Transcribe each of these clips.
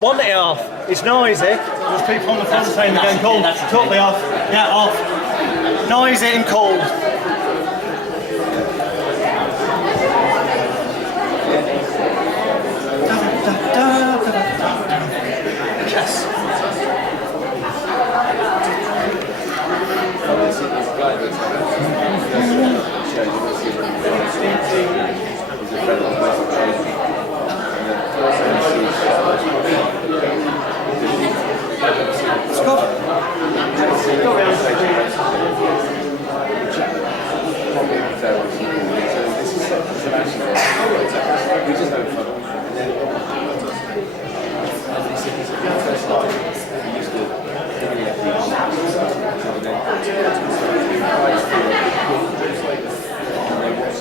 Want it off. It's noisy. There's people on the front saying they're getting cold. Totally off. Yeah, off. Noisy and cold. Yes.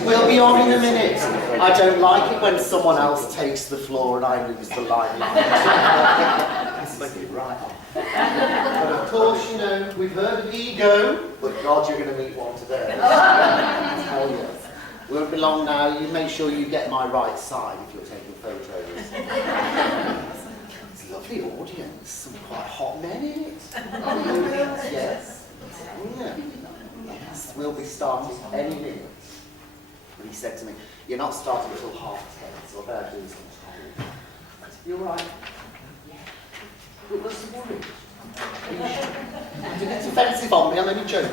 We'll be on in a minute. I don't like it when someone else takes the floor and I lose the limelight. Right on. But of course, you know, we've heard of ego, but God, you're going to meet one today. Hell yes. Won't be long now. You make sure you get my right side if you're taking photos. It's a lovely audience. Some quite hot men in it. Yes. Yeah. Yes. We'll be starting any minute. But he said to me, "You're not starting until 10:30, so I better do some time." You're right. But what's the worry? Don't get offensive on me, I'm only joking.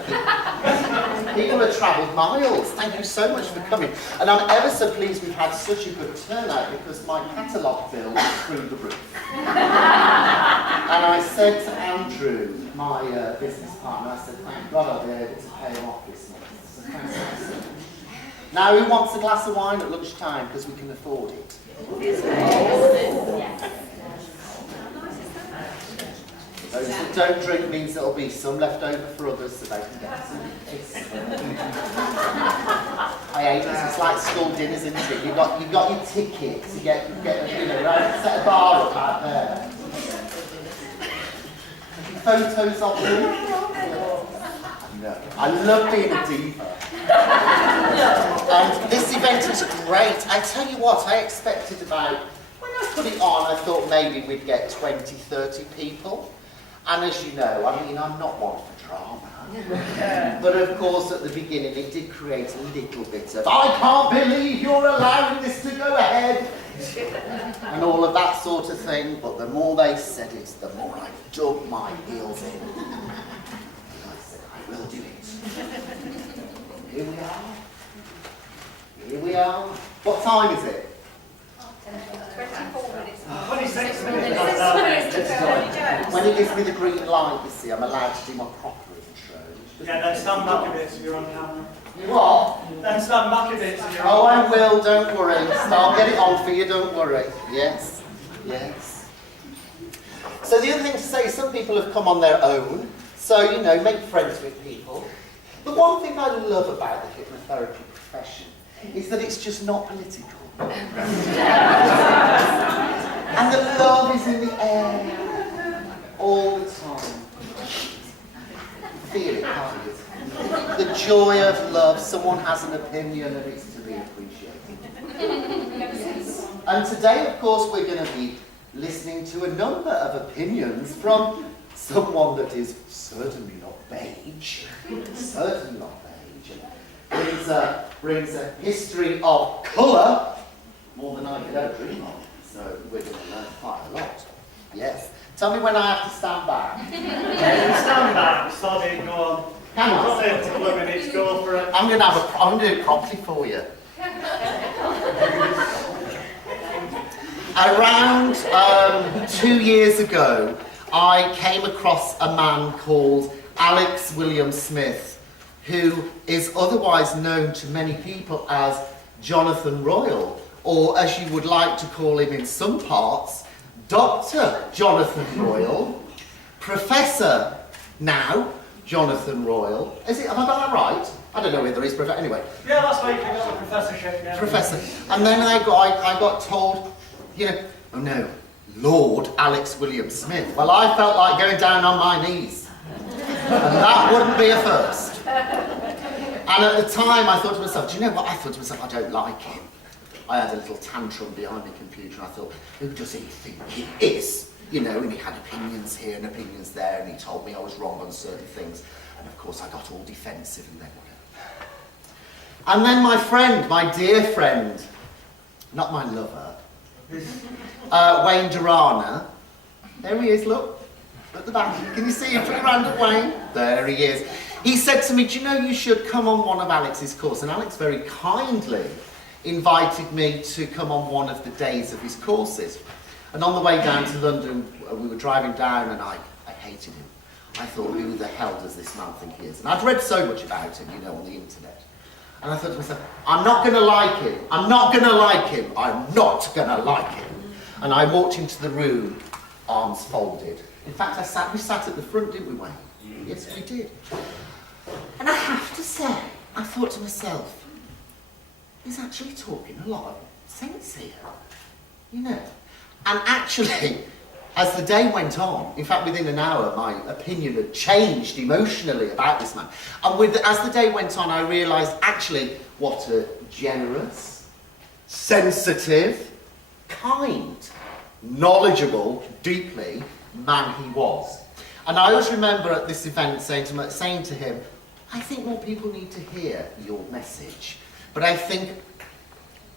People have travelled miles. Thank you so much for coming. And I'm ever so pleased we've had such a good turnout because my catalogue bill is through the roof. And I said to Andrew, my business partner, I said, thank God I'll be able to pay him off this month. So thanks ever so much. Now, who wants a glass of wine at lunchtime because we can afford it? Those that don't drink means there'll be some left over for others so they can get some. I hate this. It's like school dinners, isn't it? You've got your ticket to get right? Set a bar up out there. Photos of you? No. I love being a diva. And this event is great. I tell you what, I expected about, when I put it on, I thought maybe we'd get 20, 30 people. And as you know, I mean, I'm not one for drama. But of course, at the beginning, it did create a little bit of, I can't believe you're allowing this to go ahead. And all of that sort of thing. But the more they said it, the more I dug my heels in. And I said, I will do it. Here we are. Here we are. What time is it? 24 minutes. 26 minutes. When he gives me the green light, you see, I'm allowed to do my proper intro. Yeah, then stand back a bit so you're on camera. You what? Then stand back a bit so you're Oh, on I will, don't worry. I'll get it on for you, don't worry. Yes, yes. So the other thing to say, some people have come on their own, so, you know, make friends with people. The one thing I love about the hypnotherapy profession is that it's just not political. And the love is in the air all the time. Feel it, can't you? The joy of love. Someone has an opinion and it's to be appreciated. Yes. And today, of course, we're going to be listening to a number of opinions from someone that is certainly not beige. Certainly not beige. And brings a history of colour more than I could ever dream of. So we're going to learn quite a lot. Yes. Tell me when I have to stand back. Stand back, sorry, go on. Come on. Got a couple of minutes, go for it. I'm going to do it properly for you. Around 2 years ago, I came across a man called Alex William Smith, who is otherwise known to many people as Jonathan Royle, or as you would like to call him in some parts, Dr. Jonathan Royle, Professor now Jonathan Royle. Have I got that right? I don't know whether he's professor. Anyway. Yeah, that's why you can got the professorship now. Professor. And then I got told, you know, oh no, Lord Alex William Smith. Well, I felt like going down on my knees. And that wouldn't be a first. And at the time, I thought to myself, do you know what? I thought to myself, I don't like him. I had a little tantrum behind the computer, and I thought, who does he think he is? you know, and he had opinions here and opinions there, and he told me I was wrong on certain things. And of course I got all defensive and then whatever. And then my friend, my dear friend, not my lover, Wayne Durana, there he is, look, at the back. Can you see him? Pretty random Wayne. There he is. He said to me, do you know you should come on one of Alex's courses? And Alex very kindly invited me to come on one of the days of his courses. And on the way down to London, we were driving down and I hated him. I thought, who the hell does this man think he is? And I'd read so much about him, you know, on the internet. And I thought to myself, I'm not going to like him. I'm not going to like him. I'm not going to like him. And I walked into the room, arms folded. In fact, we sat at the front, didn't we, Wayne? Yes, we did. And I have to say, I thought to myself, he's actually talking a lot of sense here, you know. And actually, as the day went on, in fact, within an hour, my opinion had changed emotionally about this man. And as the day went on, I realised actually what a generous, sensitive, kind, knowledgeable, deeply man he was. And I always remember at this event saying to him, I think more people need to hear your message, but I think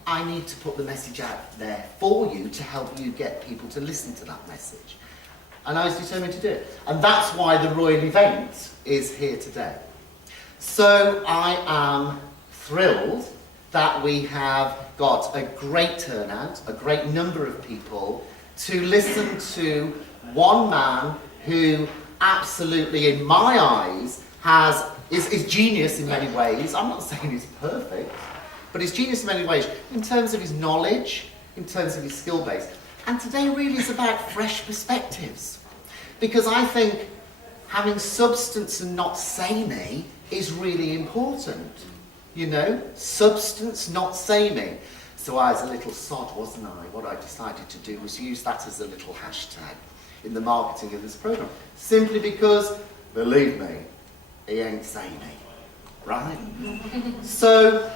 I need to put the message out there for you to help you get people to listen to that message. And I was determined to do it. And that's why the Royle event is here today. So I am thrilled that we have got a great turnout, a great number of people to listen to one man who absolutely, in my eyes, is genius in many ways. I'm not saying he's perfect, but he's genius in many ways, in terms of his knowledge, in terms of his skill base. And today really is about fresh perspectives. Because I think having substance and not samey is really important. You know, substance, not samey. So I was a little sod, wasn't I? What I decided to do was use that as a little hashtag in the marketing of this programme. Simply because, believe me, he ain't samey, right? So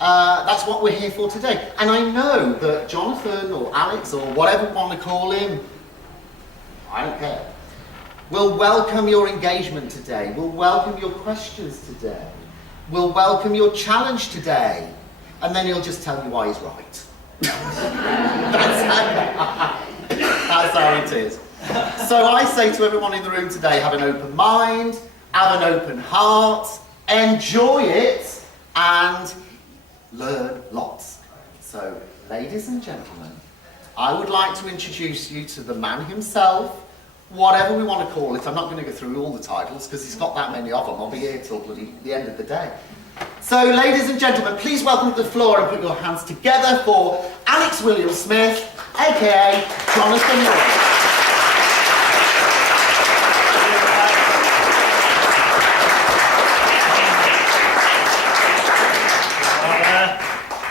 that's what we're here for today. And I know that Jonathan or Alex or whatever you want to call him, I don't care, will welcome your engagement today, will welcome your questions today, will welcome your challenge today, and then he'll just tell you why he's right. That's how it is. So I say to everyone in the room today, have an open mind, have an open heart, enjoy it, and learn lots. So, ladies and gentlemen, I would like to introduce you to the man himself, whatever we want to call it. I'm not going to go through all the titles because he's got that many of them. I'll be here till the end of the day. So, ladies and gentlemen, please welcome to the floor and put your hands together for Alex William Smith, aka Jonathan Royle.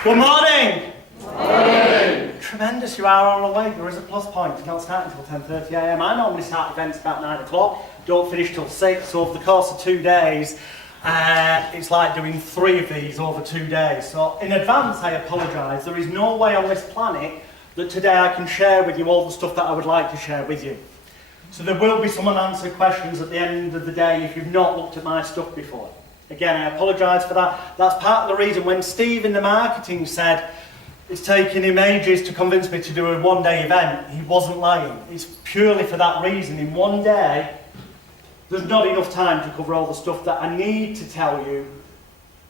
Good morning! Morning! Tremendous, you are on the way. There is a plus point. It's not starting until 10:30 a.m. I normally start events about 9 o'clock, don't finish till 6, so over the course of 2 days, it's like doing 3 of these over 2 days. So in advance, I apologise. There is no way on this planet that today I can share with you all the stuff that I would like to share with you. So there will be some unanswered questions at the end of the day if you've not looked at my stuff before. Again, I apologise for that. That's part of the reason when Steve in the marketing said it's taken him ages to convince me to do a one-day event, he wasn't lying. It's purely for that reason. In one day, there's not enough time to cover all the stuff that I need to tell you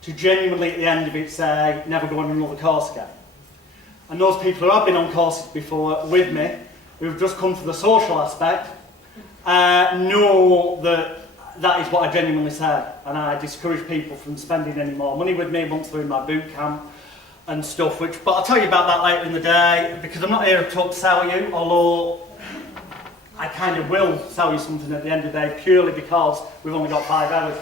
to genuinely at the end of it say, never go on another course again. And those people who have been on courses before with me, who've just come for the social aspect, know that that is what I genuinely say, and I discourage people from spending any more money with me once they're in my boot camp and stuff, but I'll tell you about that later in the day, because I'm not here to sell you, although I kind of will sell you something at the end of the day, purely because we've only got 5 hours.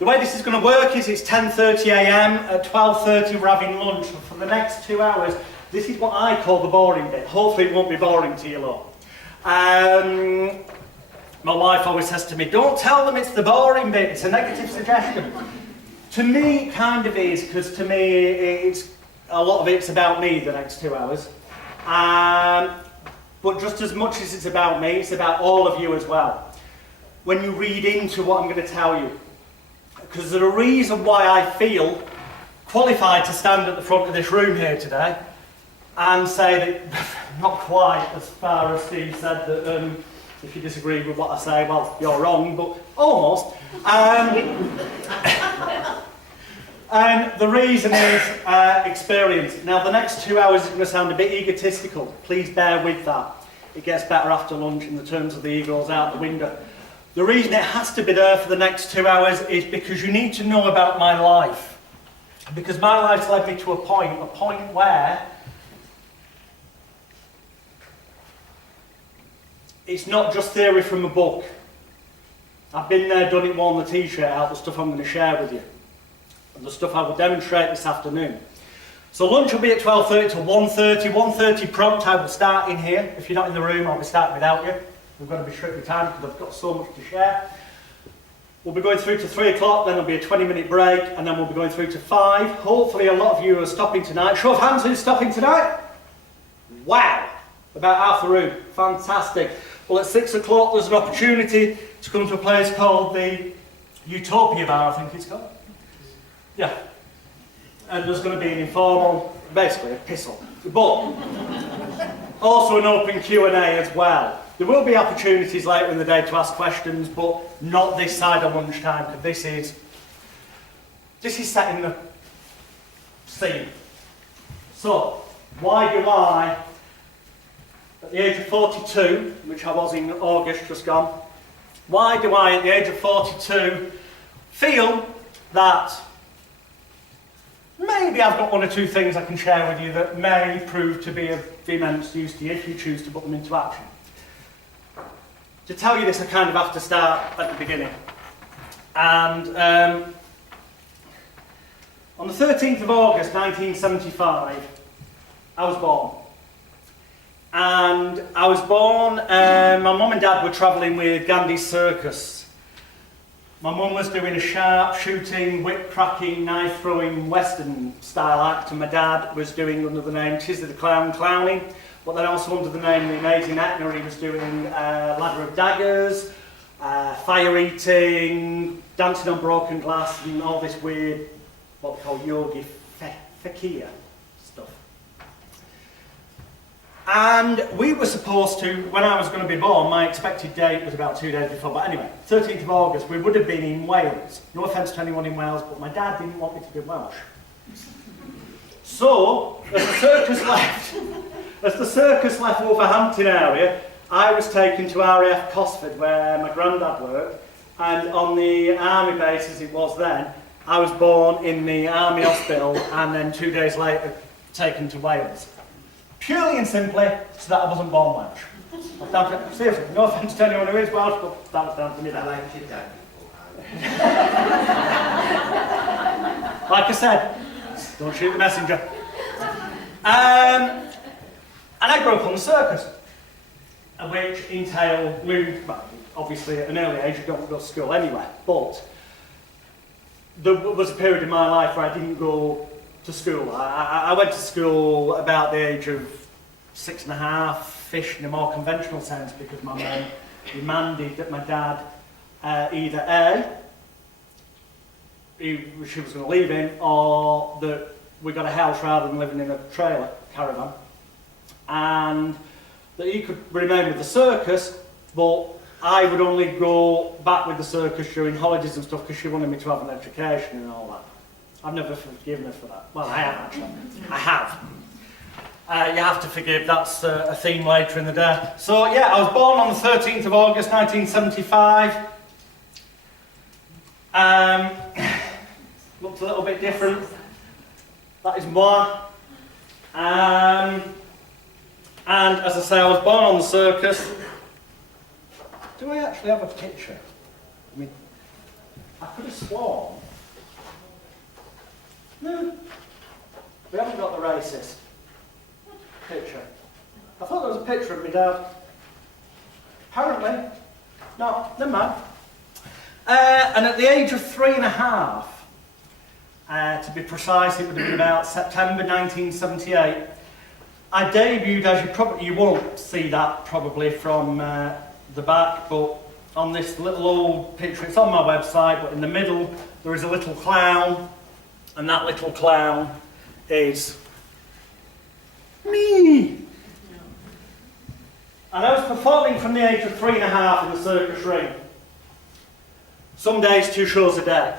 The way this is going to work is it's 10:30 a.m, at 12:30 we're having lunch, and for the next 2 hours, this is what I call the boring bit. Hopefully it won't be boring to you lot. My wife always says to me, don't tell them it's the boring bit, it's a negative suggestion. To me, it kind of is, because to me, a lot of it's about me the next 2 hours. but just as much as it's about me, it's about all of you as well. When you read into what I'm going to tell you. Because there's a reason why I feel qualified to stand at the front of this room here today and say that, not quite as far as Steve said, that if you disagree with what I say, well, you're wrong, but almost. And the reason is experience. Now, the next 2 hours is going to sound a bit egotistical. Please bear with that. It gets better after lunch in the terms of the ego goes out the window. The reason it has to be there for the next 2 hours is because you need to know about my life. Because my life's led me to a point where it's not just theory from a book. I've been there, done it, worn the t-shirt out, the stuff I'm going to share with you. And the stuff I will demonstrate this afternoon. So lunch will be at 12:30 to 1:30. 1:30 prompt, I will start in here. If you're not in the room, I'll be starting without you. We've got to be strict with time because I've got so much to share. We'll be going through to 3 o'clock, then there'll be a 20-minute break, and then we'll be going through to 5. Hopefully a lot of you are stopping tonight. Show of hands, who's stopping tonight? Wow! About half the room. Fantastic. Well, at 6 o'clock there's an opportunity to come to a place called the Utopia Bar, I think it's called. Yeah. And there's going to be an informal, basically a pissle. But also an open Q&A as well. There will be opportunities later in the day to ask questions, but not this side of lunchtime, because this is setting the scene. So, why do I, at the age of 42, which I was in August just gone, why do I, at the age of 42, feel that maybe I've got 1 or 2 things I can share with you that may prove to be of immense use to you if you choose to put them into action. To tell you this, I kind of have to start at the beginning. And on the 13th of August 1975, I was born. And I was born, my mum and dad were travelling with Gandhi's circus. My mum was doing a sharp shooting, whip cracking, knife throwing western style act, and my dad was doing under the name Tizzy the Clown clowning, but then also under the name The Amazing Etna he was doing Ladder of Daggers, fire eating, dancing on broken glass, and all this weird, what we call yogi fakir stuff. And we were supposed to, when I was going to be born, my expected date was about 2 days before, but anyway, 13th of August, we would have been in Wales. No offence to anyone in Wales, but my dad didn't want me to be Welsh. So, as the circus left Wolverhampton area, I was taken to RAF Cosford, where my granddad worked, and on the army base, as it was then, I was born in the army hospital, and then 2 days later, taken to Wales. Purely and simply, so that I wasn't born Welsh. Seriously, no offence to anyone who is Welsh, but that was down to me. I like your dad beforehand. Like I said, don't shoot the messenger. And I grew up on the circus, which entailed, well, obviously at an early age you don't go to school anyway, but there was a period in my life where I didn't go to school. I went to school about the age of 6.5-ish in a more conventional sense, because my mum demanded that my dad either A, she was going to leave him, or that we got a house rather than living in a trailer caravan, and that he could remain with the circus, but I would only go back with the circus during holidays and stuff because she wanted me to have an education and all that. I've never forgiven her for that. Well, I have actually. I have. You have to forgive, that's a theme later in the day. So yeah, I was born on the 13th of August 1975. Looked a little bit different. That is moi. And as I say, I was born on the circus. Do I actually have a picture? I mean, I could have sworn. No, we haven't got the racist picture. I thought there was a picture of my dad. Apparently, no, never mind. And at the age of 3.5, to be precise, it would have been about September 1978, I debuted, as you won't see that probably from the back, but on this little old picture, it's on my website, but in the middle there is a little clown, and that little clown is me. And I was performing from the age of 3.5 in the circus ring. Some days 2 shows a day,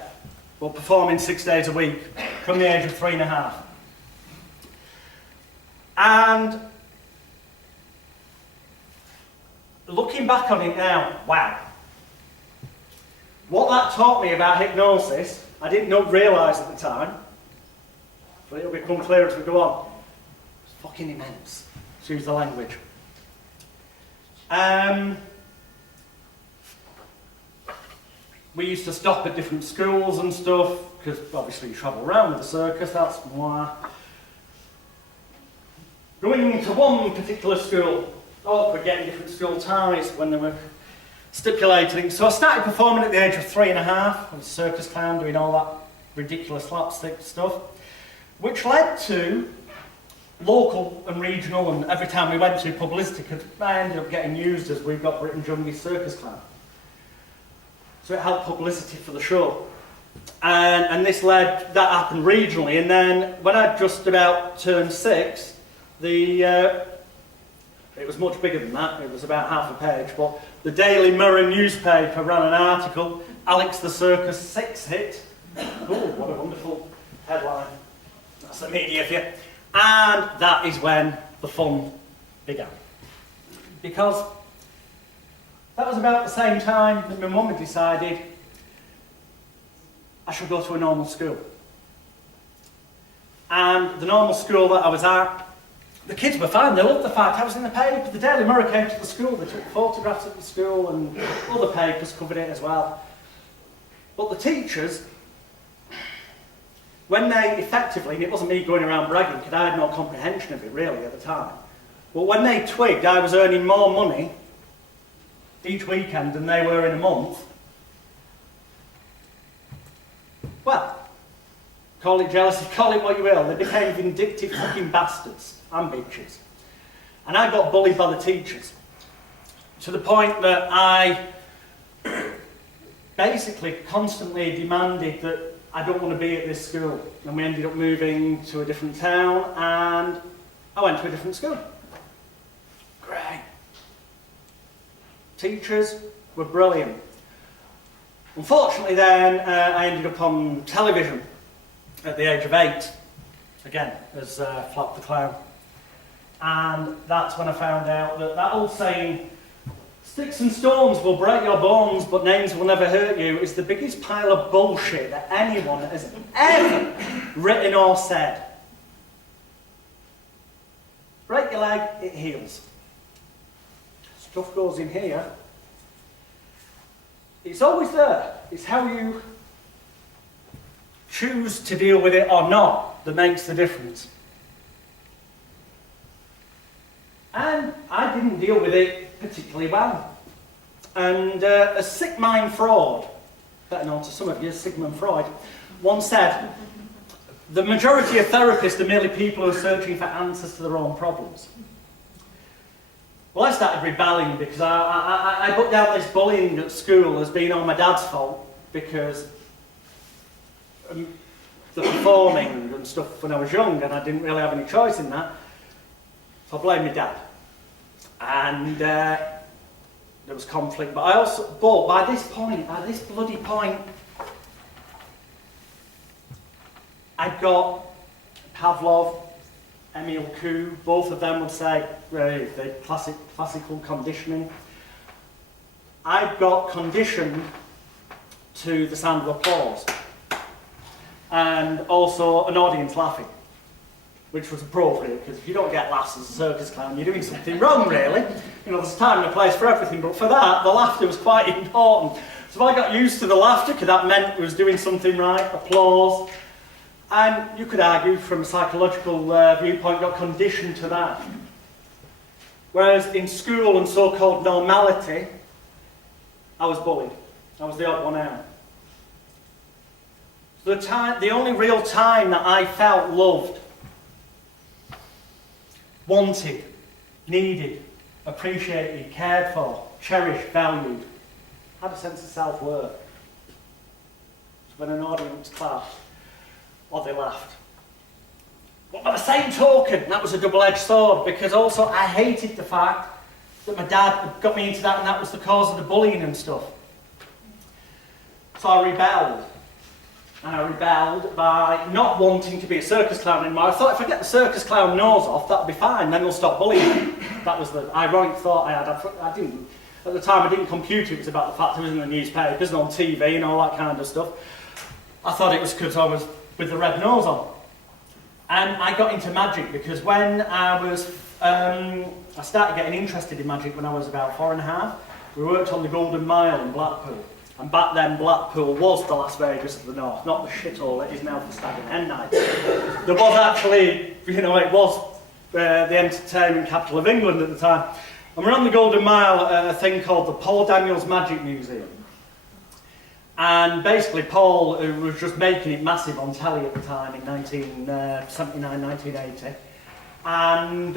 but performing 6 days a week from the age of 3.5. And looking back on it now, wow. What that taught me about hypnosis, I didn't realise at the time, but it'll become clear as we go on. It's fucking immense, to use the language. We used to stop at different schools and stuff, because obviously you travel around with the circus, that's why. Going to one particular school, we're getting different school ties when they were stipulating. So I started performing at the age of 3.5, I was a circus clown doing all that ridiculous slapstick stuff, which led to local and regional, and every time we went to publicity, because I ended up getting used as We've Got Britain Jungie Circus Clown. So it helped publicity for the show. And this that happened regionally, and then when I just about turned 6, it was much bigger than that, it was about half a page, but the Daily Mirror newspaper ran an article, Alex the Circus 6 hit. Oh, what a wonderful headline. That's the media for you. And that is when the fun began. Because that was about the same time that my mum had decided I should go to a normal school. And the normal school that I was at, the kids were fine, they loved the fact I was in the paper. The Daily Mirror came to the school, they took photographs at the school, and other papers covered it as well. But the teachers, when they effectively, and it wasn't me going around bragging because I had no comprehension of it really at the time, but when they twigged I was earning more money each weekend than they were in a month, well, call it jealousy, call it what you will, they became vindictive fucking bastards and bitches. And I got bullied by the teachers to the point that I basically constantly demanded that I don't want to be at this school. And we ended up moving to a different town, and I went to a different school. Great. Teachers were brilliant. Unfortunately then, I ended up on television at the age of 8, again, as Flap the Clown. And that's when I found out that old saying, sticks and stones will break your bones, but names will never hurt you, is the biggest pile of bullshit that anyone has ever written or said. Break your leg, it heals. Stuff goes in here. It's always there. It's how you choose to deal with it or not that makes the difference. And I didn't deal with it particularly well. And a sick mind Freud, better known to some of you, Sigmund Freud, once said, the majority of therapists are merely people who are searching for answers to their own problems. Well, I started rebelling because I put down this bullying at school as being all my dad's fault because the performing and stuff when I was young, and I didn't really have any choice in that. So I blamed my dad. And there was conflict, but by this bloody point, I'd got Pavlov, Emil Kuh, both of them would say, the classical conditioning. I'd got conditioned to the sound of applause, and also an audience laughing, which was appropriate, because if you don't get laughs as a circus clown, you're doing something wrong, really. You know, there's a time and a place for everything, but for that, the laughter was quite important. So I got used to the laughter, because that meant I was doing something right, applause. And you could argue, from a psychological viewpoint, got conditioned to that. Whereas in school and so-called normality, I was bullied. I was the odd one out. The only real time that I felt loved wanted, needed, appreciated, cared for, cherished, valued, had a sense of self-worth. So when an audience clapped, or they laughed. But by the same token, that was a double-edged sword, because also I hated the fact that my dad had got me into that and that was the cause of the bullying and stuff. So I rebelled. And I rebelled by not wanting to be a circus clown anymore. I thought if I get the circus clown nose off, that'll be fine, then they'll stop bullying me. That was the ironic thought I had. I didn't, at the time I didn't compute it was about the fact it was in the newspapers and on TV and all that kind of stuff. I thought it was because I was with the red nose on. And I got into magic because when I was, I started getting interested in magic when I was about 4.5. We worked on the Golden Mile in Blackpool. And back then Blackpool was the Las Vegas of the North, not the shithole it is now for stag and hen night. There was actually, you know, it was the entertainment capital of England at the time. And we're on the Golden Mile at a thing called the Paul Daniels Magic Museum. And basically Paul was just making it massive on telly at the time in 1979, 1980. And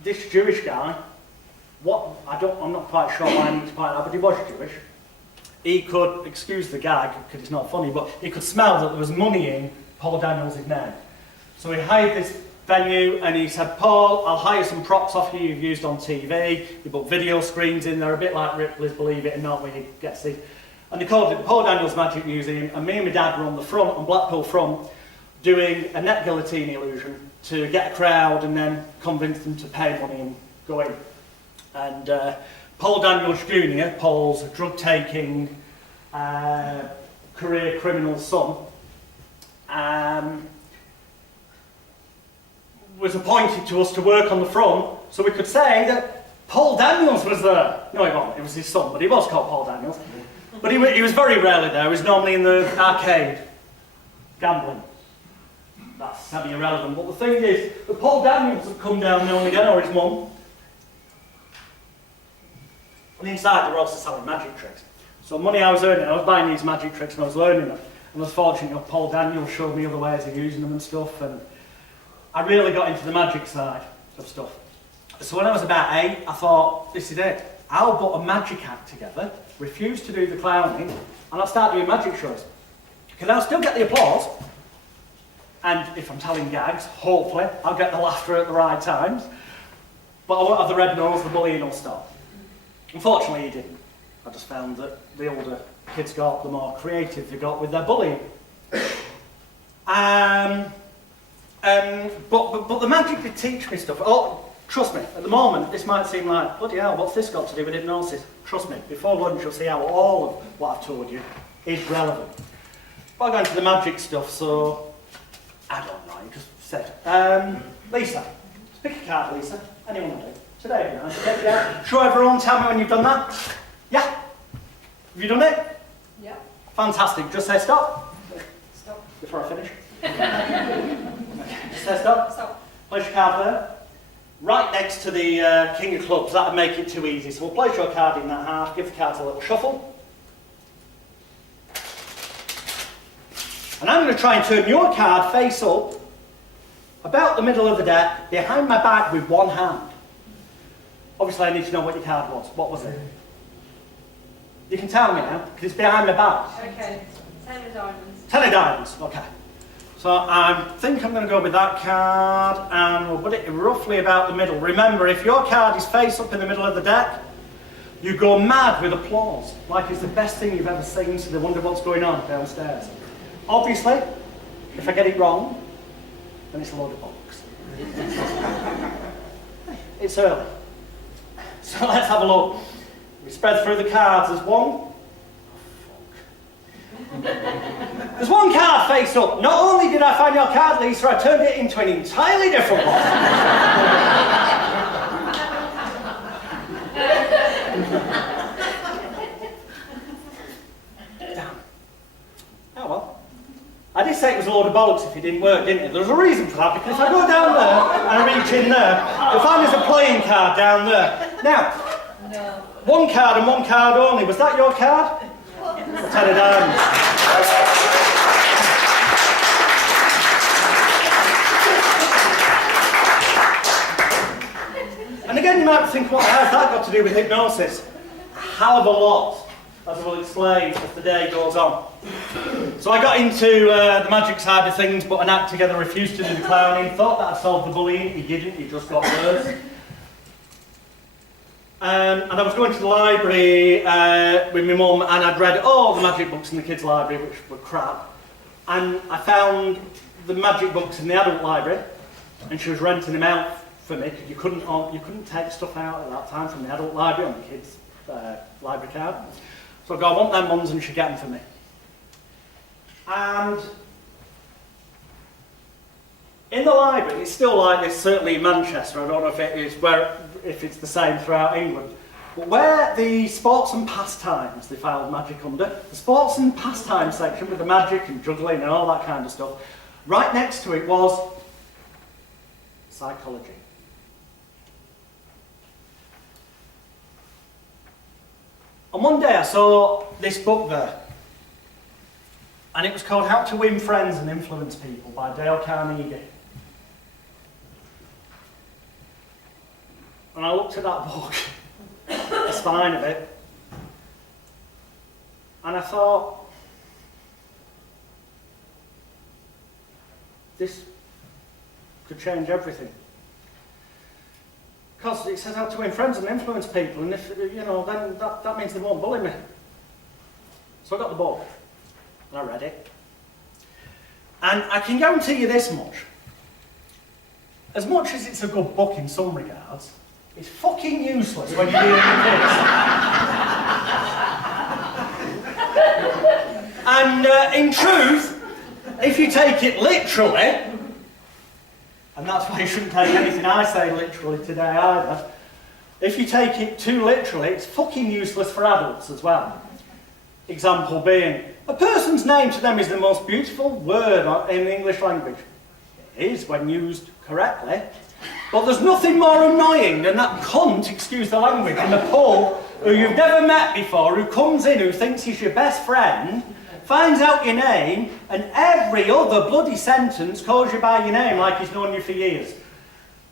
this Jewish guy, I'm not quite sure why I need to point out, but he was Jewish. He could, excuse the gag, because it's not funny, but he could smell that there was money in Paul Daniels' name. So he hired this venue and he said, Paul, I'll hire some props off you you've used on TV. He put video screens in there, a bit like Ripley's Believe It or Not, where you get to see. And they called it the Paul Daniels Magic Museum, and me and my dad were on the front, on Blackpool front, doing a net guillotine illusion to get a crowd and then convince them to pay money and go in. And Paul Daniels Jr., Paul's drug-taking, career criminal son, was appointed to us to work on the front, so we could say that Paul Daniels was there. No, he wasn't. It was his son, but he was called Paul Daniels. But he was very rarely there. He was normally in the arcade, gambling. That's semi irrelevant. But the thing is, that Paul Daniels had come down now and again, or his mum. And inside they were also selling magic tricks. So money I was earning, I was buying these magic tricks and I was learning them. And I was fortunate enough, Paul Daniels showed me other ways of using them and stuff. And I really got into the magic side of stuff. So when I was about 8, I thought, this is it. I'll put a magic act together, refuse to do the clowning, and I'll start doing magic shows. Because I'll still get the applause. And if I'm telling gags, hopefully, I'll get the laughter at the right times. But I won't have the red nose, the bullying will stop. Unfortunately, he didn't. I just found that the older kids got, the more creative they got with their bullying. But the magic did teach me stuff. Oh, trust me, at the moment, this might seem like, bloody hell, what's this got to do with hypnosis? Trust me, before lunch you'll see how all of what I've told you is relevant. But I'll go into the magic stuff, so I don't know, you just said. Lisa, pick a card, Lisa. Anyone will do. Today, nice. Yeah. Show everyone, tell me when you've done that. Yeah? Have you done it? Yeah. Fantastic. Just say stop. Stop. Before I finish. Just say stop. Stop. Place your card there. Right next to the King of Clubs. That would make it too easy. So we'll place your card in that half. Give the cards a little shuffle. And I'm going to try and turn your card face up about the middle of the deck, behind my back with one hand. Obviously, I need to know what your card was. What was it? You can tell me now, because it's behind my back. Okay. 10 of diamonds. 10 of diamonds, okay. So I think I'm going to go with that card, and we'll put it roughly about the middle. Remember, if your card is face up in the middle of the deck, you go mad with applause, like it's the best thing you've ever seen, so they wonder what's going on downstairs. Obviously, if I get it wrong, then it's a load of bollocks. It's early. So let's have a look. We spread through the cards. There's one. Oh, fuck. There's one card face up. Not only did I find your card, Lisa, I turned it into an entirely different one. Damn. Oh well. I did say it was a load of bollocks if it didn't work, didn't it? There was a reason for that, because if I go down there and I reach in there, you'll find there's a playing card down there. Now, No. one card and one card only. Was that your card? 10 of diamonds. And again, you might think, what has that got to do with hypnosis? A hell of a lot, as I will explain as the day goes on. So I got into the magic side of things, but an act together refused to do the clowning. Thought that I'd solved the bullying. He didn't. He just got worse. And I was going to the library with my mum, and I'd read all the magic books in the kids' library, which were crap. And I found the magic books in the adult library, and she was renting them out for me, because you couldn't take stuff out at that time from the adult library on the kids' library card. So I go, I want them ones, and she get them for me. And in the library, it's still like this, certainly in Manchester. I don't know if it is if it's the same throughout England. But where the sports and pastimes, they filed magic under, the sports and pastimes section with the magic and juggling and all that kind of stuff, right next to it was psychology. And one day I saw this book there, and it was called How to Win Friends and Influence People by Dale Carnegie. And I looked at that book, the spine of it, and I thought, this could change everything. Because it says how to win friends and influence people, and if, you know, then that means they won't bully me. So I got the book, and I read it. And I can guarantee you this much. As much as it's a good book in some regards, it's fucking useless when you're dealing with kids. And in truth, if you take it literally, and that's why you shouldn't take anything I say literally today either, if you take it too literally, it's fucking useless for adults as well. Example being, a person's name to them is the most beautiful word in the English language. It is when used correctly. But there's nothing more annoying than that cunt, excuse the language, in the pub who you've never met before, who comes in, who thinks he's your best friend, finds out your name, and every other bloody sentence calls you by your name like he's known you for years.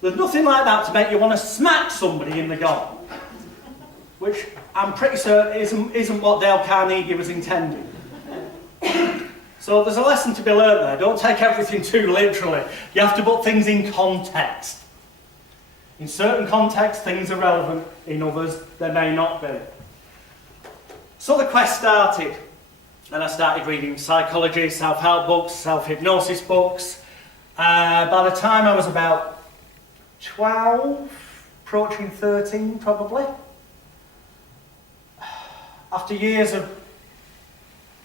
There's nothing like that to make you want to smack somebody in the gob. Which I'm pretty certain isn't what Dale Carnegie was intending. So there's a lesson to be learned there. Don't take everything too literally. You have to put things in context. In certain contexts, things are relevant. In others, they may not be. So the quest started. And I started reading psychology, self-help books, self-hypnosis books. By the time I was about 12, approaching 13 probably, after years of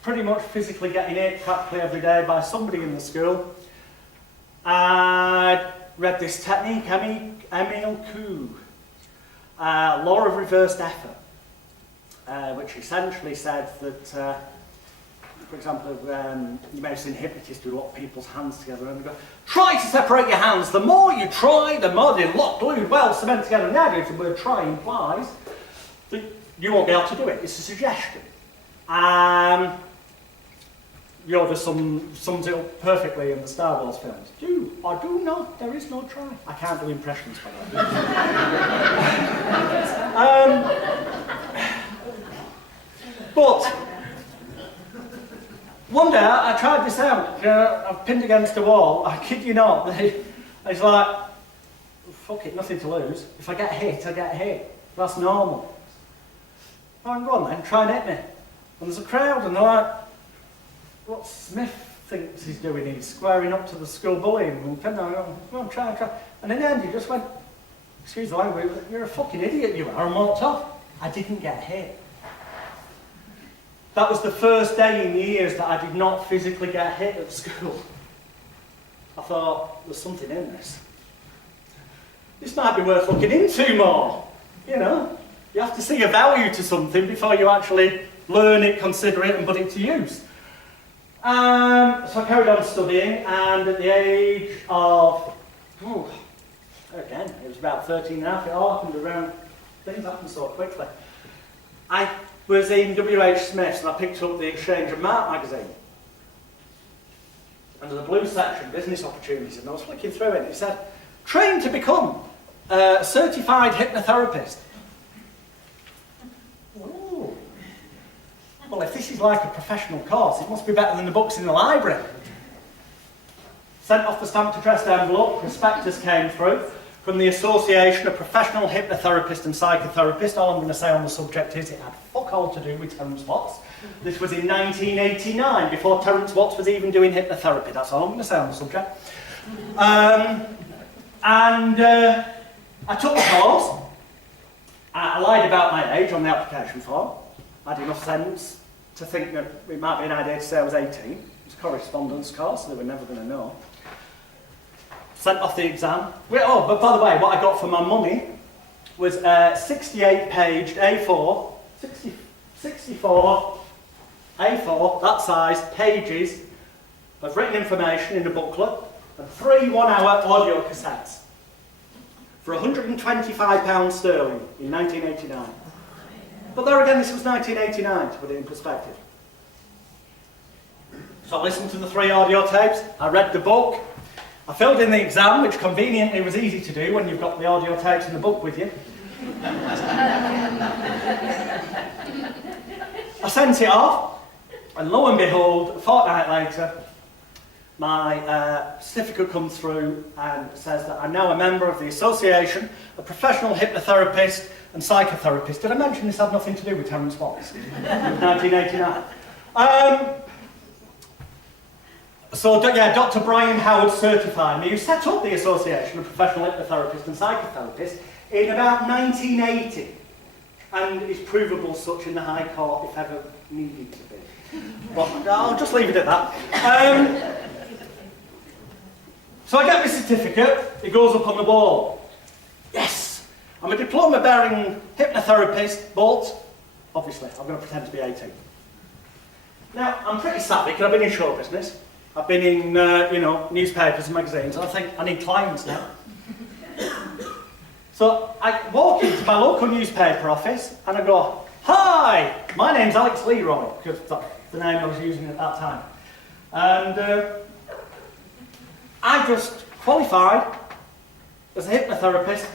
pretty much physically getting hit practically every day by somebody in the school, I read this technique, Emile Coué, law of reversed effort, which essentially said that, for example, you may have seen hypnotists do lock people's hands together and they go, try to separate your hands. The more you try, the more they're locked, glued, well, cemented together. And the idea of the word try implies that you won't be able to do it. It's a suggestion. Yoda sums it up perfectly in the Star Wars films. Do or do not, there is no try. I can't do impressions by that. But one day I tried this out. I've pinned against the wall. I kid you not. It's like, fuck it, nothing to lose. If I get hit, I get hit. That's normal. Oh, go on then, try and hit me. And there's a crowd, and they're like, what Smith thinks he's doing, he's squaring up to the school bullying. And come on, try. And in the end, he just went, excuse the language, you're a fucking idiot, you are, and walked off. I didn't get hit. That was the first day in years that I did not physically get hit at school. I thought, there's something in this. This might be worth looking into more. You know, you have to see a value to something before you actually learn it, consider it, and put it to use. So I carried on studying, and at the age of, again, it was about 13 and a half, it all happened around, things happen so quickly. I was in W.H. Smith's, and I picked up the Exchange and Mark magazine. And there's a blue section, business opportunities, and I was flicking through it, and it said, train to become certified hypnotherapist. Ooh. Well, if this is like a professional course, it must be better than the books in the library. Sent off the stamped addressed envelope, prospectus came through from the Association of Professional Hypnotherapists and Psychotherapists. All I'm going to say on the subject is it had fuck all to do with Terence Watts. This was in 1989, before Terence Watts was even doing hypnotherapy. That's all I'm going to say on the subject. I took the course. I lied about my age on the application form. I had enough sense to think that it might be an idea to say I was 18. It was a correspondence course, so they were never going to know. Sent off the exam. Oh, but by the way, what I got for my money was 68-paged A4, 64 A4, that size, pages of written information in a booklet, and 3 one-hour audio cassettes for £125 sterling in 1989. But there again, this was 1989, to put it in perspective. So I listened to the 3 audio tapes, I read the book, I filled in the exam, which conveniently was easy to do when you've got the audio tapes and the book with you. I sent it off, and lo and behold, a fortnight later, my certificate comes through and says that I'm now a member of the Association of Professional Hypnotherapists and Psychotherapists. Did I mention this had nothing to do with Terence Watts? 1989. So, yeah, Dr. Brian Howard certified me, who set up the Association of Professional Hypnotherapists and Psychotherapists in about 1980, and is provable such in the High Court if ever needed to be. But I'll just leave it at that. So I get my certificate, it goes up on the wall. Yes! I'm a diploma-bearing hypnotherapist, but obviously I'm going to pretend to be 18. Now, I'm pretty savvy because I've been in show business. I've been in, newspapers and magazines, and I think I need clients now. So I walk into my local newspaper office and I go, "Hi, my name's Alex Leroy," because that's the name I was using at that time. And I just qualified as a hypnotherapist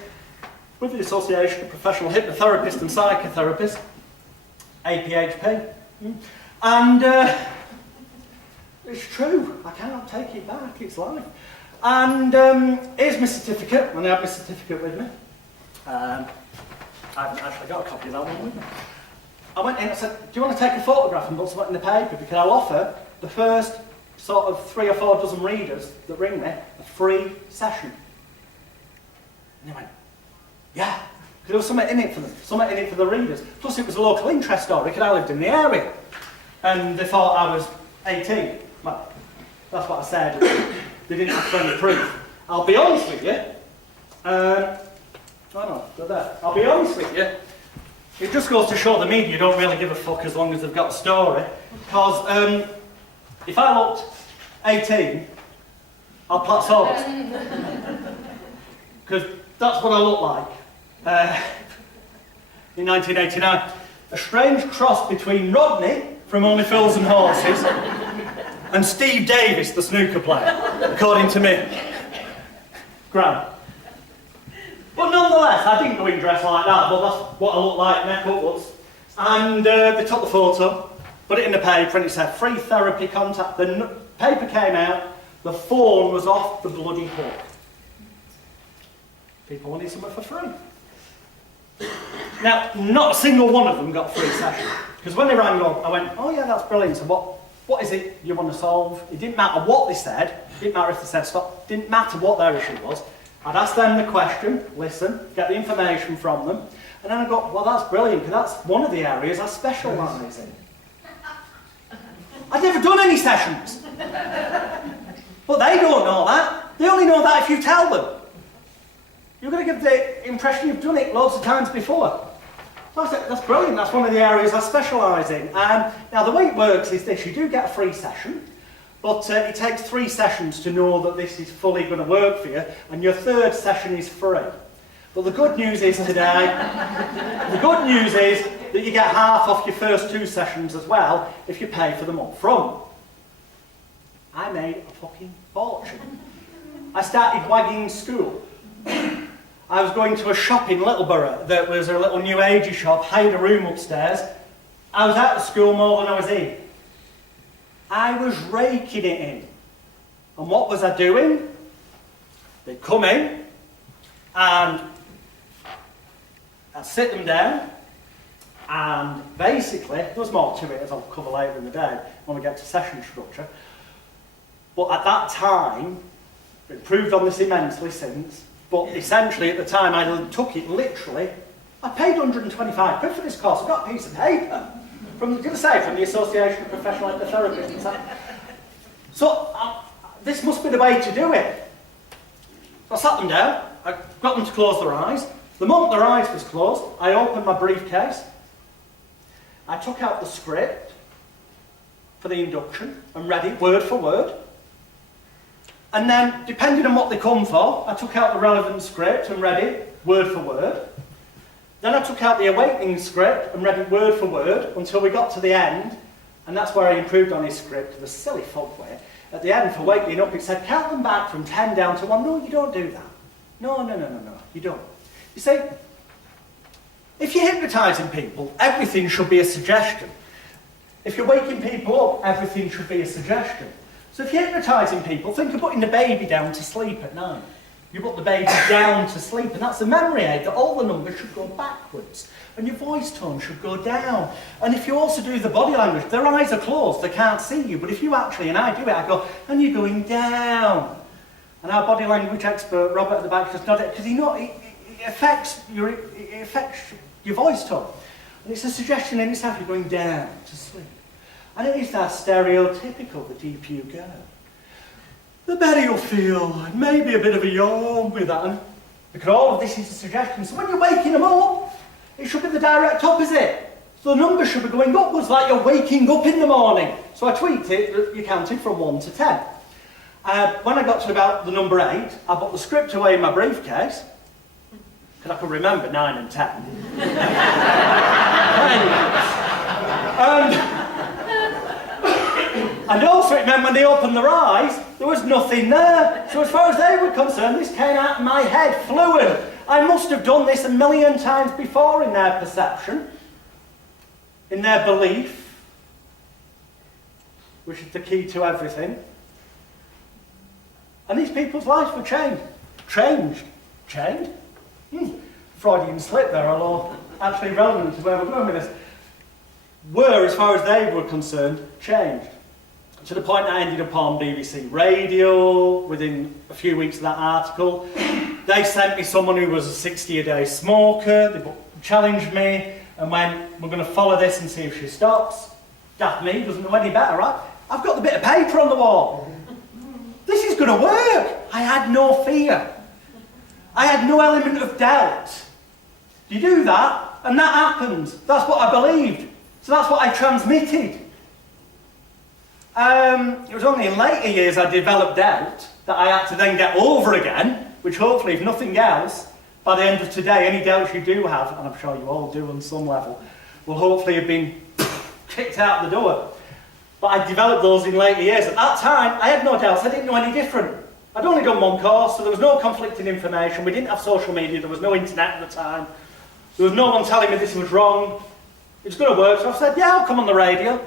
with the Association of Professional Hypnotherapists and Psychotherapists, APHP. And it's true, I cannot take it back, it's life. And here's my certificate, and I have my certificate with me. I haven't actually got a copy of that one with me. I went in and I said, "Do you want to take a photograph and put something in the paper? Because I'll offer the first sort of 3 or 4 dozen readers that ring me a free session." And they went, "Yeah," because there was something in it for them, something in it for the readers. Plus it was a local interest story because I lived in the area. And they thought I was 18. Well, that's what I said. They didn't have any proof. I'll be honest with you. I'll be honest with you. It just goes to show the media don't really give a fuck as long as they've got a story. Because if I looked 18, I'll plat swords. Because that's what I look like in 1989. A strange cross between Rodney from Only Fools and Horses and Steve Davis, the snooker player, according to me. Grand. But nonetheless, I didn't go in dressed like that, but that's what I look like, neck upwards. And they took the photo, put it in the paper, and it said free therapy contact. The paper came out, the phone was off the bloody hook. People wanted something for free. Now, not a single one of them got a free session. Because when they rang up, I went, "Oh yeah, that's brilliant. So what is it you want to solve?" It didn't matter what they said, it didn't matter if they said stop, it didn't matter what their issue was. I'd ask them the question, listen, get the information from them, and then I go, "Well, that's brilliant, because that's one of the areas I specialise in." I'd never done any sessions. But they don't know that. They only know that if you tell them. You're going to give the impression you've done it loads of times before. So I said, "That's brilliant, that's one of the areas I specialise in." Now the way it works is this, you do get a free session, but it takes 3 sessions to know that this is fully going to work for you, and your 3rd session is free. But the good news is today, the good news is that you get half off your first 2 sessions as well if you pay for them up front. I made a fucking fortune. I started wagging school. I was going to a shop in Littleborough that was a little new agey shop, hired a room upstairs. I was out of school more than I was in. I was raking it in. And what was I doing? They'd come in and I'd sit them down, and basically, there's more to it as I'll cover later in the day when we get to session structure. But at that time, I've improved on this immensely since, but essentially at the time I took it literally, I paid £125 for this course. I got a piece of paper from the Association of Professional Hypnotherapists. So this must be the way to do it. So I sat them down, I got them to close their eyes. The moment their eyes was closed, I opened my briefcase, I took out the script for the induction and read it word for word. And then, depending on what they come for, I took out the relevant script and read it word for word. Then I took out the awakening script and read it word for word until we got to the end, and that's where I improved on his script in a silly folk way. At the end, for waking up, it said, count them back from 10 down to 1. No, you don't do that. No, you don't. You see, if you're hypnotising people, everything should be a suggestion. If you're waking people up, everything should be a suggestion. So if you're hypnotising people, think of putting the baby down to sleep at night. You put the baby down to sleep, and that's a memory aid that all the numbers should go backwards, and your voice tone should go down. And if you also do the body language, their eyes are closed, they can't see you, but if you actually, and I do it, I go, and you're going down. And our body language expert, Robert at the back, just nodded, because it affects your voice tone. And it's a suggestion in itself, you're going down to sleep. And it is that stereotypical, the deeper you go, the better you'll feel, and maybe a bit of a yawn with that. And because all of this is a suggestion. So when you're waking them up, it should be the direct opposite. So the numbers should be going upwards like you're waking up in the morning. So I tweaked it, you counted from 1 to 10. When I got to about the number 8, I put the script away in my briefcase, because I could remember 9 and 10. And also it meant when they opened their eyes, there was nothing there. So as far as they were concerned, this came out of my head fluent. I must have done this a million times before in their perception, in their belief, which is the key to everything. And these people's lives were changed. Changed? Freudian slip there, although actually relevant to where we're going with this. Were, as far as they were concerned, changed. To the point I ended up on BBC Radio within a few weeks of that article. They sent me someone who was a 60-a-day smoker. They challenged me and went, we're going to follow this and see if she stops. Daft me, doesn't know any better, right? I've got the bit of paper on the wall. This is going to work. I had no fear. I had no element of doubt. You do that, and that happens. That's what I believed. So that's what I transmitted. It was only in later years I developed doubt that I had to then get over again, which hopefully, if nothing else, by the end of today, any doubts you do have, and I'm sure you all do on some level, will hopefully have been kicked out the door. But I developed those in later years. At that time, I had no doubts. I didn't know any different. I'd only done one course, so there was no conflicting information. We didn't have social media. There was no internet at the time. There was no one telling me this was wrong. It was going to work, so I said, yeah, I'll come on the radio.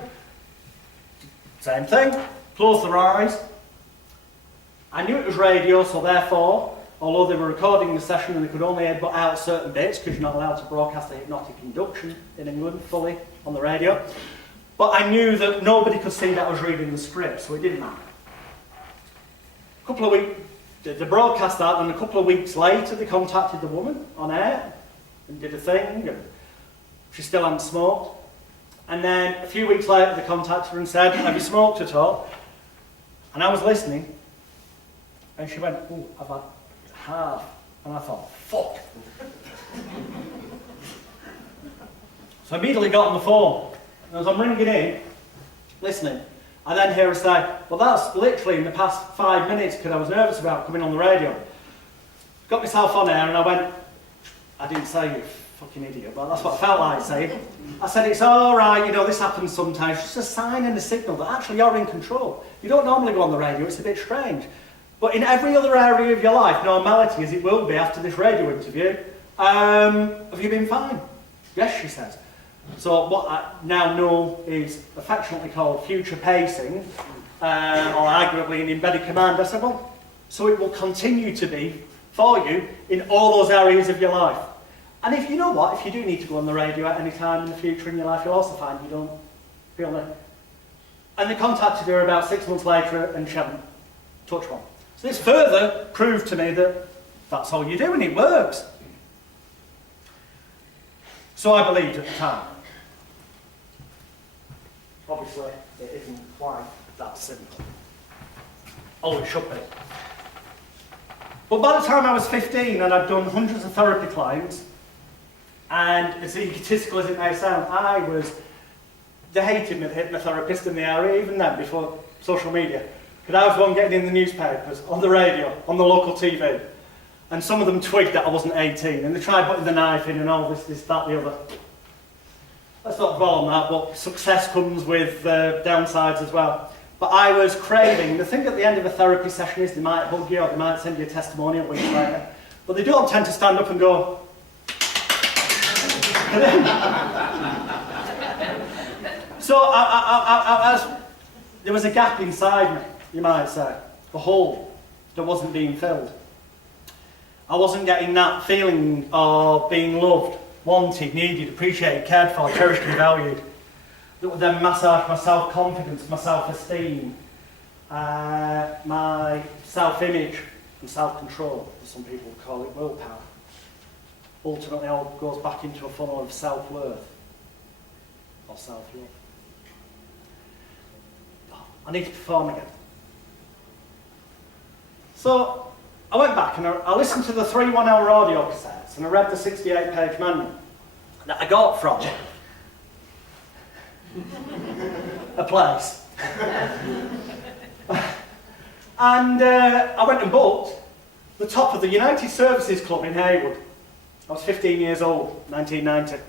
Same thing. Close their eyes. I knew it was radio, so therefore, although they were recording the session and they could only put out certain bits, because you're not allowed to broadcast the hypnotic induction in England fully on the radio, but I knew that nobody could see that I was reading the script, so it didn't matter. A couple of weeks, they broadcast that, and a couple of weeks later they contacted the woman on air and did a thing, and she still hadn't smoked. And then a few weeks later they contacted her and said, have you smoked at all? And I was listening, and she went, oh, I've had half. And I thought, fuck. So I immediately got on the phone, and as I'm ringing in, listening, I then hear her say, well, that's literally in the past 5 minutes because I was nervous about coming on the radio. Got myself on air and I went, I didn't say you fucking idiot, but that's what I felt like saying. I said, it's all right, you know, this happens sometimes. It's just a sign and a signal that actually you're in control. You don't normally go on the radio, it's a bit strange. But in every other area of your life, normality as it will be after this radio interview, have you been fine? Yes, she says. So what I now know is affectionately called future pacing, or arguably an embedded command. I said, well, so it will continue to be for you in all those areas of your life. And if you know what, if you do need to go on the radio at any time in the future in your life, you'll also find you don't feel it. And they contacted her about 6 months later and she hadn't touched one. So this further proved to me that that's all you do and it works. So I believed at the time. Obviously, it isn't quite that simple. Oh, it should be. But by the time I was 15 and I'd done hundreds of therapy clients, and as egotistical as it may sound, they hated me, the hypnotherapist in the area, even then, before social media. Because I was the one getting in the newspapers, on the radio, on the local TV. And some of them twigged that I wasn't 18, and they tried putting the knife in and all this, that, the other. Let's not dwell on that, but success comes with downsides as well. But I was craving, the thing at the end of a therapy session is they might hug you or they might send you a testimonial weeks later, but they don't tend to stand up and go, so there was a gap inside me, you might say, a hole that wasn't being filled. I wasn't getting that feeling of being loved, wanted, needed, appreciated, cared for, cherished and valued. That would then massage my self-confidence, my self-esteem, my self-image and self-control, as some people would call it, willpower. Ultimately all goes back into a funnel of self-worth or self-love. I need to perform again. So I went back and I listened to the 3 one-hour audio cassettes and I read the 68-page manual that I got from a place. And I went and booked the top of the United Services Club in Haywood. I was 15 years old, 1990.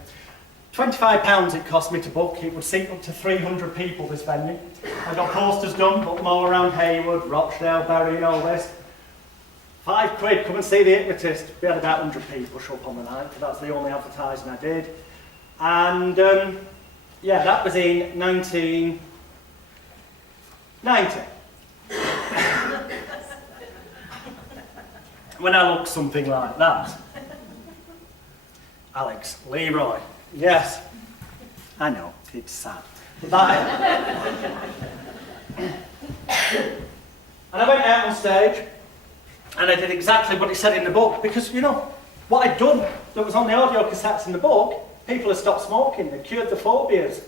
£25 it cost me to book. It would seat up to 300 people, this venue. I got posters done, booked them all around Haywood, Rochdale, Bury and all this. £5, come and see the hypnotist. We had about 100 people show up on the night, because that's the only advertising I did. And yeah, that was in 1990. When I look something like that. Alex, Leroy, yes, I know, it's sad. And I went out on stage and I did exactly what it said in the book, because, you know, what I'd done that was on the audio cassettes in the book, people had stopped smoking, they cured the phobias.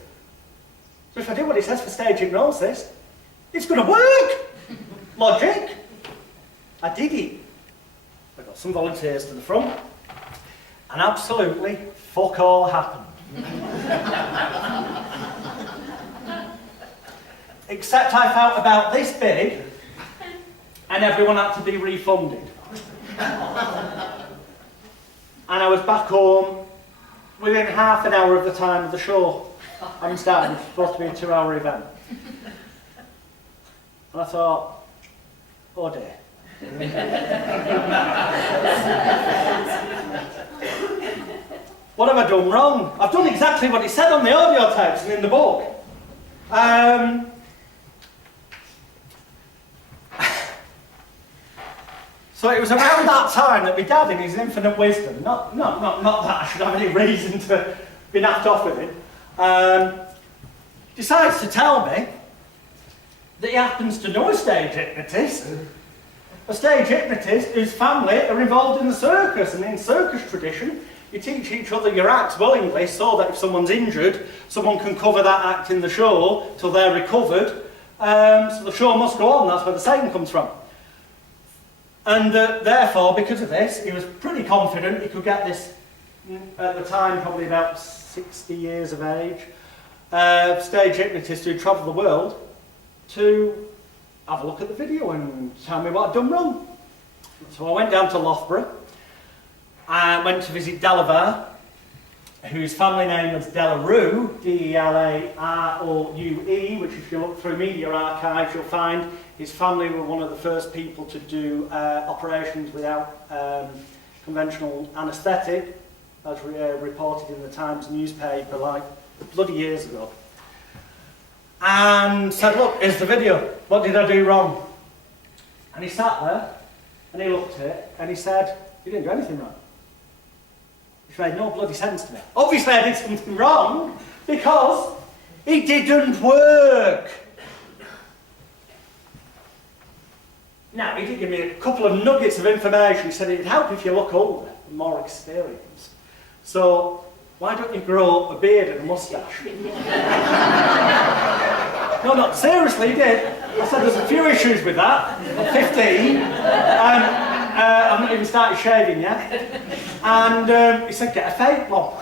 So if I do what it says for stage hypnosis, it's going to work! Logic. I did it. I got some volunteers to the front, and absolutely fuck all happened. Except I felt about this big, and everyone had to be refunded. And I was back home within half an hour of the time of the show. Having started, it was supposed to be a 2-hour event. And I thought, oh dear. What have I done wrong? I've done exactly what it said on the audio tapes and in the book. So it was around that time that my dad, in his infinite wisdom, not that I should have any reason to be naffed off with him, decides to tell me that he happens to know a stage hypnotist. A stage hypnotist whose family are involved in the circus, and in circus tradition, you teach each other your acts willingly so that if someone's injured, someone can cover that act in the show till they're recovered. So the show must go on, that's where the saying comes from. And therefore, because of this, he was pretty confident he could get this, at the time, probably about 60 years of age, stage hypnotist who'd travelled the world to have a look at the video and tell me what I'd done wrong. So I went down to Loughborough. I went to visit Delavar whose family name was Delarue, D-E-L-A-R-O-U-E, which if you look through media archives, you'll find his family were one of the first people to do operations without conventional anaesthetic, as reported in the Times newspaper like bloody years ago. And said, look, here's the video. What did I do wrong? And he sat there, and he looked at it, and he said, you didn't do anything wrong. Which made no bloody sense to me. Obviously I did something wrong, because it didn't work. Now, he did give me a couple of nuggets of information. He said it'd help if you look older and more experienced. So, why don't you grow a beard and a moustache? No, seriously, he did. I said there's a few issues with that. I'm 15. I've not even started shaving yet. And he said, get a fake one.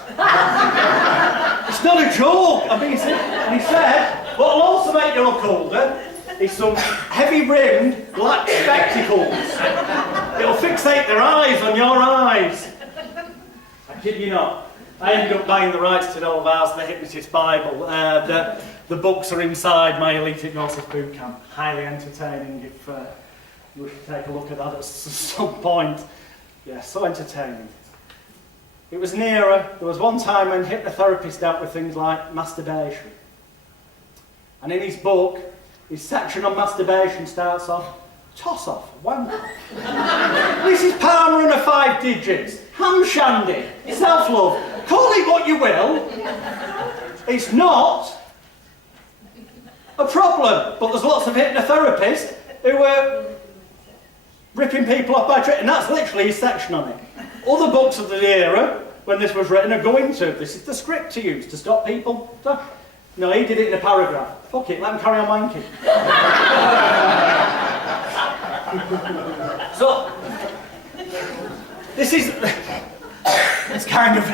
It's not a joke. I mean, and he said, what'll also make you look older is some heavy-rimmed black spectacles. It'll fixate their eyes on your eyes. I kid you not. I ended up buying the rights to Noel Vaz, the Hypnotist Bible. The books are inside my Elite Hypnosis Bootcamp. Highly entertaining if you wish to take a look at that at some point. Yeah, so entertaining. It was an era, there was one time when hypnotherapists dealt with things like masturbation. And in his book, his section on masturbation starts off, toss off, wank off. Mrs. Palmer and her 5 digits, ham shandy, self-love, call it what you will. It's not a problem, but there's lots of hypnotherapists who were ripping people off by trick, and that's literally his section on it. Other books of the era, when this was written, are going to, this is the script to use to stop people. No, he did it in a paragraph. Fuck it, let him carry on wanking. So, this is, it's kind of,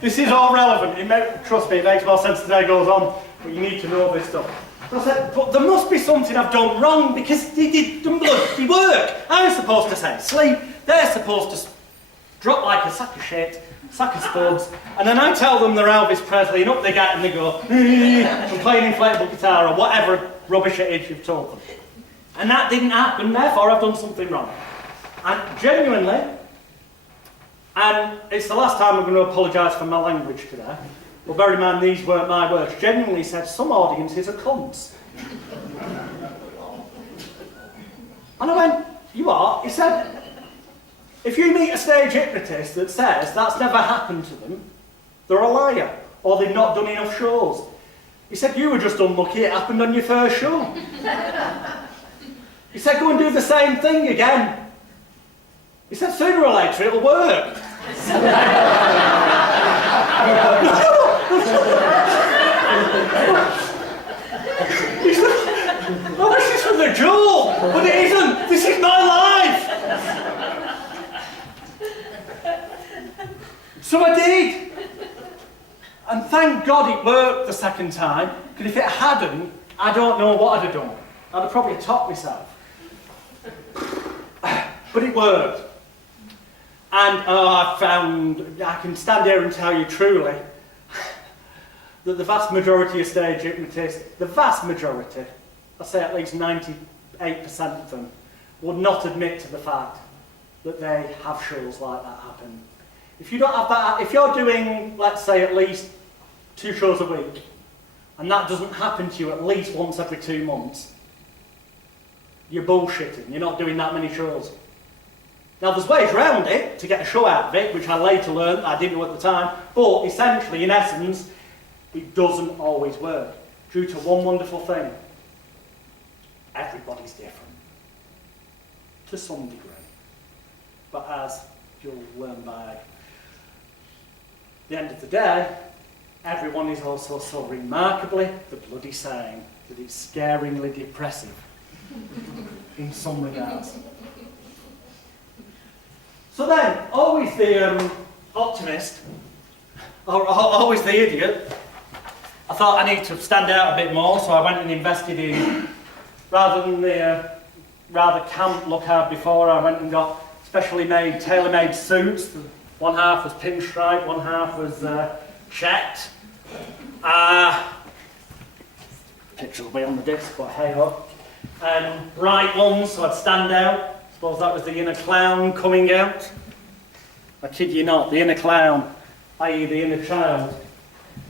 this is all relevant. Trust me, it makes more sense as the day goes on, but you need to know this stuff. So I said, but there must be something I've done wrong, because they didn't bloody work. I'm supposed to say sleep, they're supposed to drop like a sack of shit, sack of spuds, and then I tell them they're Elvis Presley, and up they get and they go, and play an inflatable guitar, or whatever rubbish it is you've told them. And that didn't happen, therefore I've done something wrong. And genuinely, and it's the last time I'm going to apologise for my language today, but bear in mind these weren't my words, genuinely said some audiences are cunts. And I went, you are? He said, if you meet a stage hypnotist that says that's never happened to them, they're a liar, or they've not done enough shows. He said, you were just unlucky, it happened on your first show. He said, go and do the same thing again. He said, sooner or later it'll work. He said, well, this is for the jewel, but it isn't. This is my life. So I did. And thank God it worked the second time, because if it hadn't, I don't know what I'd have done. I'd have probably topped myself. But it worked. And I can stand here and tell you truly, that the vast majority of stage hypnotists, the vast majority, I'd say at least 98% of them, would not admit to the fact that they have shows like that happen. If you don't have that, if you're doing, let's say, at least 2 shows a week, and that doesn't happen to you at least once every 2 months, you're bullshitting, you're not doing that many shows. Now there's ways around it to get a show out of it, which I later learned, I didn't know at the time, but essentially, in essence, it doesn't always work, due to one wonderful thing. Everybody's different, to some degree. But as you'll learn by the end of the day, everyone is also so remarkably the bloody same that it's scaringly depressive in some regards. So then, always the optimist, or always the idiot, I thought I need to stand out a bit more, so I went and invested in, rather than the rather camp look I had before, I went and got specially made, tailor-made suits, One half was pinstripe, one half was checked. Picture will be on the disc, but hey ho. Bright ones, so I'd stand out. Suppose that was the inner clown coming out. I kid you not, the inner clown, i.e. the inner child.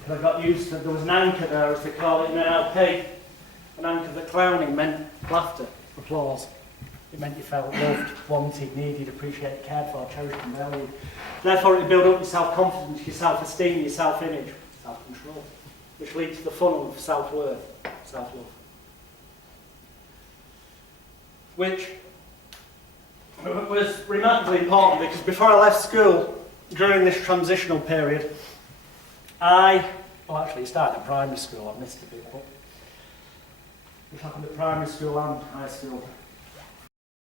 Because I got used to, there was an anchor there, as they call it in NLP. An anchor that clowning meant laughter, applause. It meant you felt loved, wanted, needed, appreciated, cared for, cherished and valued. Therefore it would build up your self-confidence, your self-esteem, your self-image, self-control, which leads to the funnel of self-worth, self-love. Which was remarkably important because before I left school, during this transitional period, well actually it started at primary school, I've missed a bit, but it happened at primary school and high school.